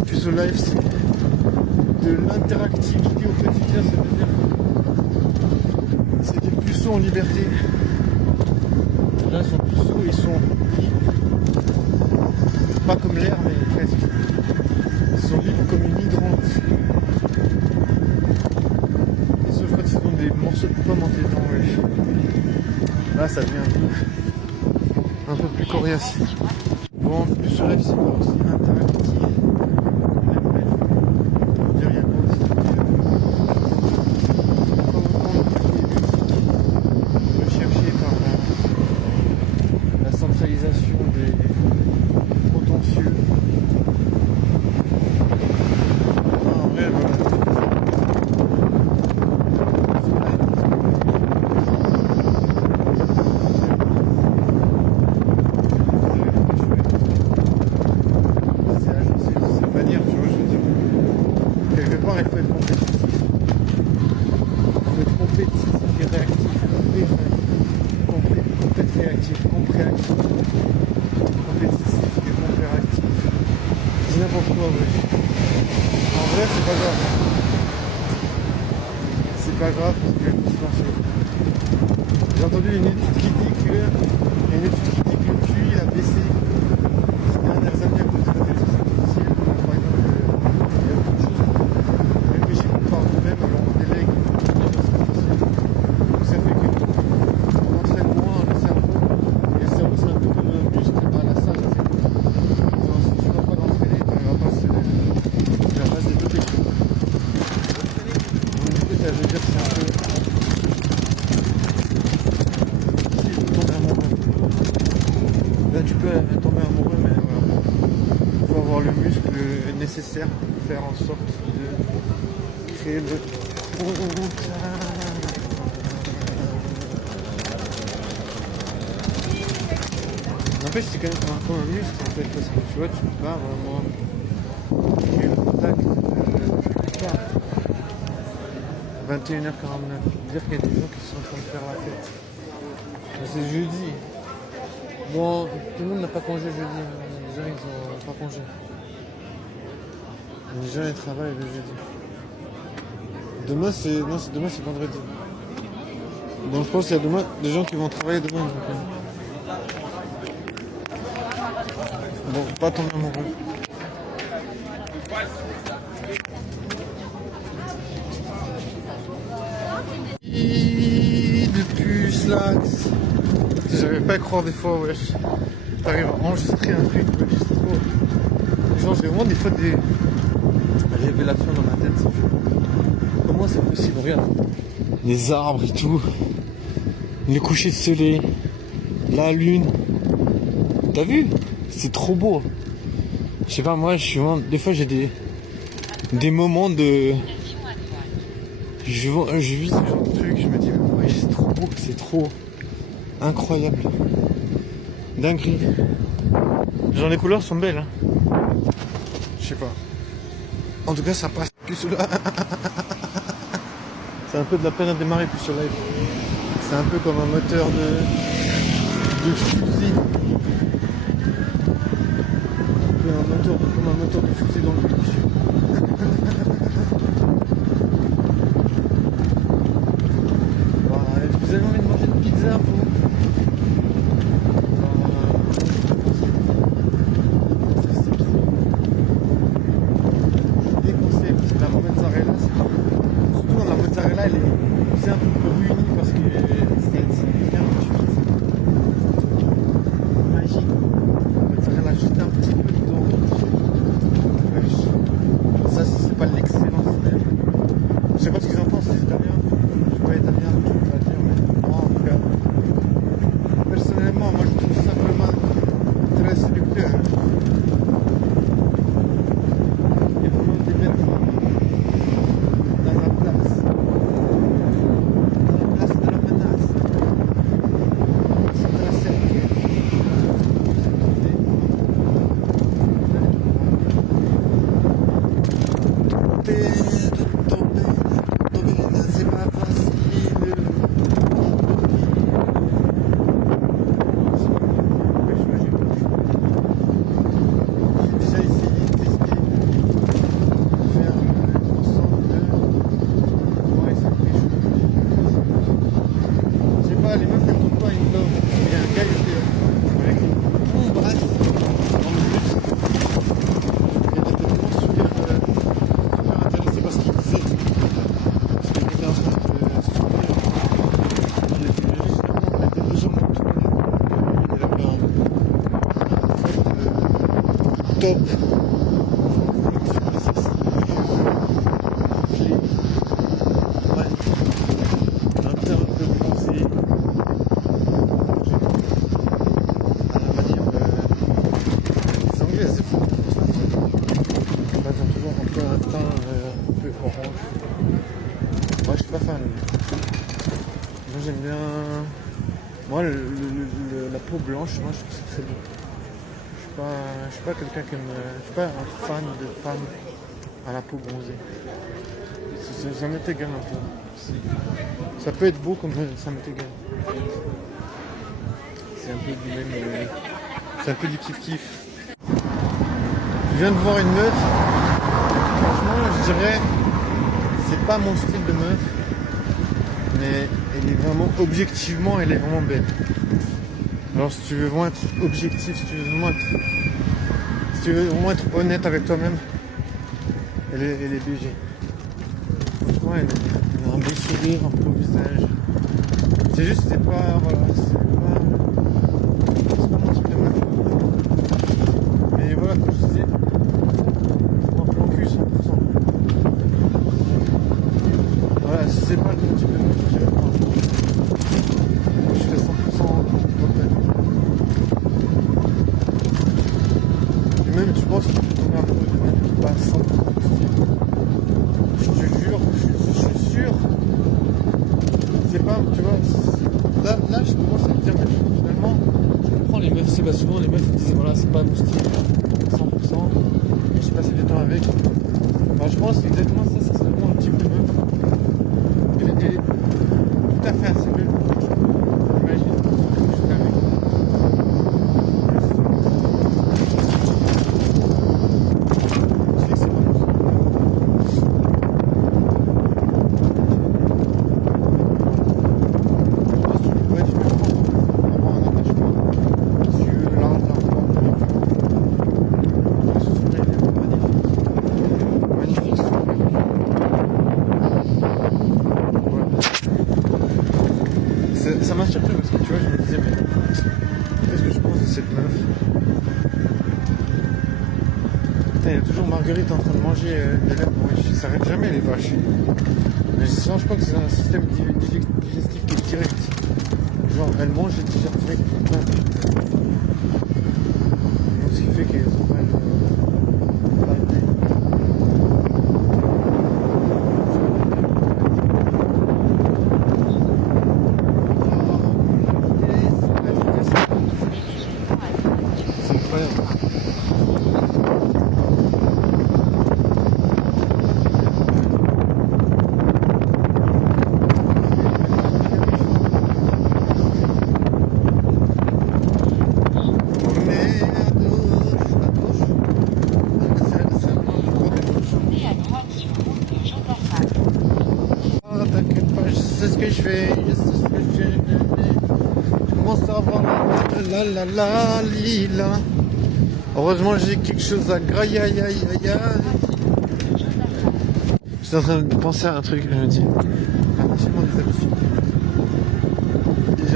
En plus au live c'est de l'interactivité au quotidien, ça veut dire c'est des puceaux en liberté. Là ils sont puceaux, ils sont libres. Pas comme l'air mais presque. Ils sont libres comme une hydrant. Sauf quand ils ont des morceaux de pommes entre les dents, ouais. Là ça devient un peu plus coriace. Bon, plus sur live c'est pas aussi interactif. Recherché par la centralisation des potentieux. En vrai, voilà. C'est manière, tu vois, je veux dire. Quelque part, il faut être compétitif. Il faut être compétitif et réactif. Compétitif, réactif, compréactif. Compétitif et compréactif. C'est n'importe quoi, ouais. En vrai, c'est pas grave. C'est pas grave parce que je me suis lancé. J'ai entendu une étude qui dit que le QI a baissé ces dernières années à cause de l'intelligence artificielle. Par exemple, il y a beaucoup de choses qu'on réfléchit par nous-mêmes, alors on délègue l'intelligence artificielle. Donc ça fait qu'on entraîne moins le cerveau. Et le cerveau, c'est un peu comme un muscle à la salle. Si tu ne vas pas l'entraîner, tu ne vas pas se développer. Donc du coup, ça veut dire que c'est un peu difficile de tomber amoureux. Là, tu peux tomber amoureux, mais voilà. Il faut avoir le muscle nécessaire pour faire en sorte de créer le... N'empêche, c'est quand même comme un muscle en fait, parce que tu vois, tu peux pas vraiment créer le contact quelque part. 21h49, dire qu'il y a des gens qui sont en train de faire la fête. Mais c'est jeudi. Bon, tout le monde n'a pas congé jeudi, les gens ils ont pas congé. Les gens ils travaillent le jeudi. Demain c'est vendredi. Donc je pense qu'il y a demain des gens qui vont travailler demain. Bon, pas tomber amoureux. De plus l'axe. J'arrive pas à croire des fois, wesh. T'arrives à enregistrer un truc, wesh, c'est trop. Genre j'ai vraiment des fois des révélations dans ma tête. Comment c'est possible, regarde. Les arbres et tout. Le coucher de soleil. La lune. T'as vu? C'est trop beau. Je sais pas, moi je suis vraiment... Des fois j'ai des moments de... Je vis ce genre de truc, je me dis ouais, c'est trop beau, c'est trop incroyable. Dinguerie. Genre les couleurs sont belles, hein. Je sais pas. En tout cas ça passe plus sur là. C'est un peu de la peine à démarrer plus sur live. C'est un peu comme un moteur de fusil. Comme un moteur de fusil dans le but. Vous avez envie de manger une pizza, vous? C'est trop. Je déconseille parce que la mozzarella, surtout la mozzarella, c'est un peu réunie parce que c'est bien cuit. Magique. La mozzarella, juste un petit peu dedans. top. Un peu bronzé. À la matière des anglaises, c'est fou. Là, ils ont toujours un peu un teint un peu orange. Moi, je suis pas fan. Moi, j'aime bien. Moi, la peau blanche, moi, je trouve que c'est très beau. Je suis pas quelqu'un qui aime. Je suis pas un fan de femmes à la peau bronzée. Ça m'est égal un peu. Ça peut être beau comme ça m'est égal. C'est un peu du même. C'est un peu du kiff-kiff. Je viens de voir une meuf. Franchement, je dirais, c'est pas mon style de meuf. Mais elle est vraiment, objectivement, elle est vraiment belle. Alors si tu veux vraiment être objectif, si tu veux vraiment être honnête avec toi-même, elle est BG. Franchement, elle a un beau sourire, un beau visage. C'est juste, c'est pas, voilà, c'est pas mon type de meuf. Mais voilà, comme je disais, moi, plan cul 100%. Voilà, si c'est pas le type de meuf, je dirais pas. Moi, je fais 100% open. Et même, tu penses que tu peux tomber amoureux de mecs qui passent 100%. Je te jure, je suis sûr. C'est pas, tu vois, là je commence à me dire, mais finalement, je comprends les meufs, c'est pas souvent les meufs me disent, voilà, c'est pas mon style, 100%, j'ai passé du temps avec. Bah, je pense exactement ça serait vraiment un type de meuf. Elle est tout à fait assez belle. Imagine, je suis avec. Je sais que c'est pas mon style. Ça m'a surpris parce que tu vois, je me disais, mais qu'est-ce que je pense de cette meuf? Putain, il y a toujours Marguerite en train de manger des lèvres. Ça s'arrête jamais les vaches. Mais je crois que c'est un système digestif qui est direct. Genre, elle mange et digère direct. Donc, ce qui fait qu'elles ont pas c'est incroyable. T'inquiète pas, je sais ce que je fais, je sais ce que je fais. Je commence à avoir la lila. Heureusement j'ai quelque chose à grailler, aïe aïe aïe aïe. J'étais en train de penser à un truc, je me dis, absolument des habitudes. Et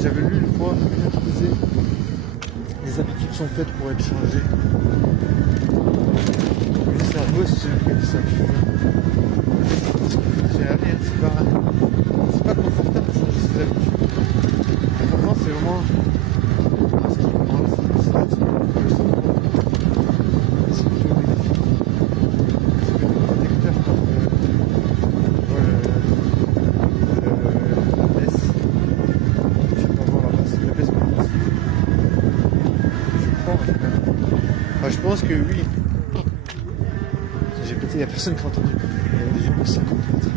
j'avais lu une fois, quelqu'un qui disait, les habitudes sont faites pour être changées. Mais c'est un beau celui qui a dit ça, tu vois. J'ai à lire, c'est pas confortable de changer ses habitudes. L'important c'est vraiment ce qui prend le sens, c'est plutôt bénéfique. C'est plutôt protecteur contre la baisse. Je sais pas voir la baisse cognitive. Je crois en tout cas. Enfin, je pense que oui. Il n'y a personne qui a entendu. Il y a des gens qui ont 50 mètres.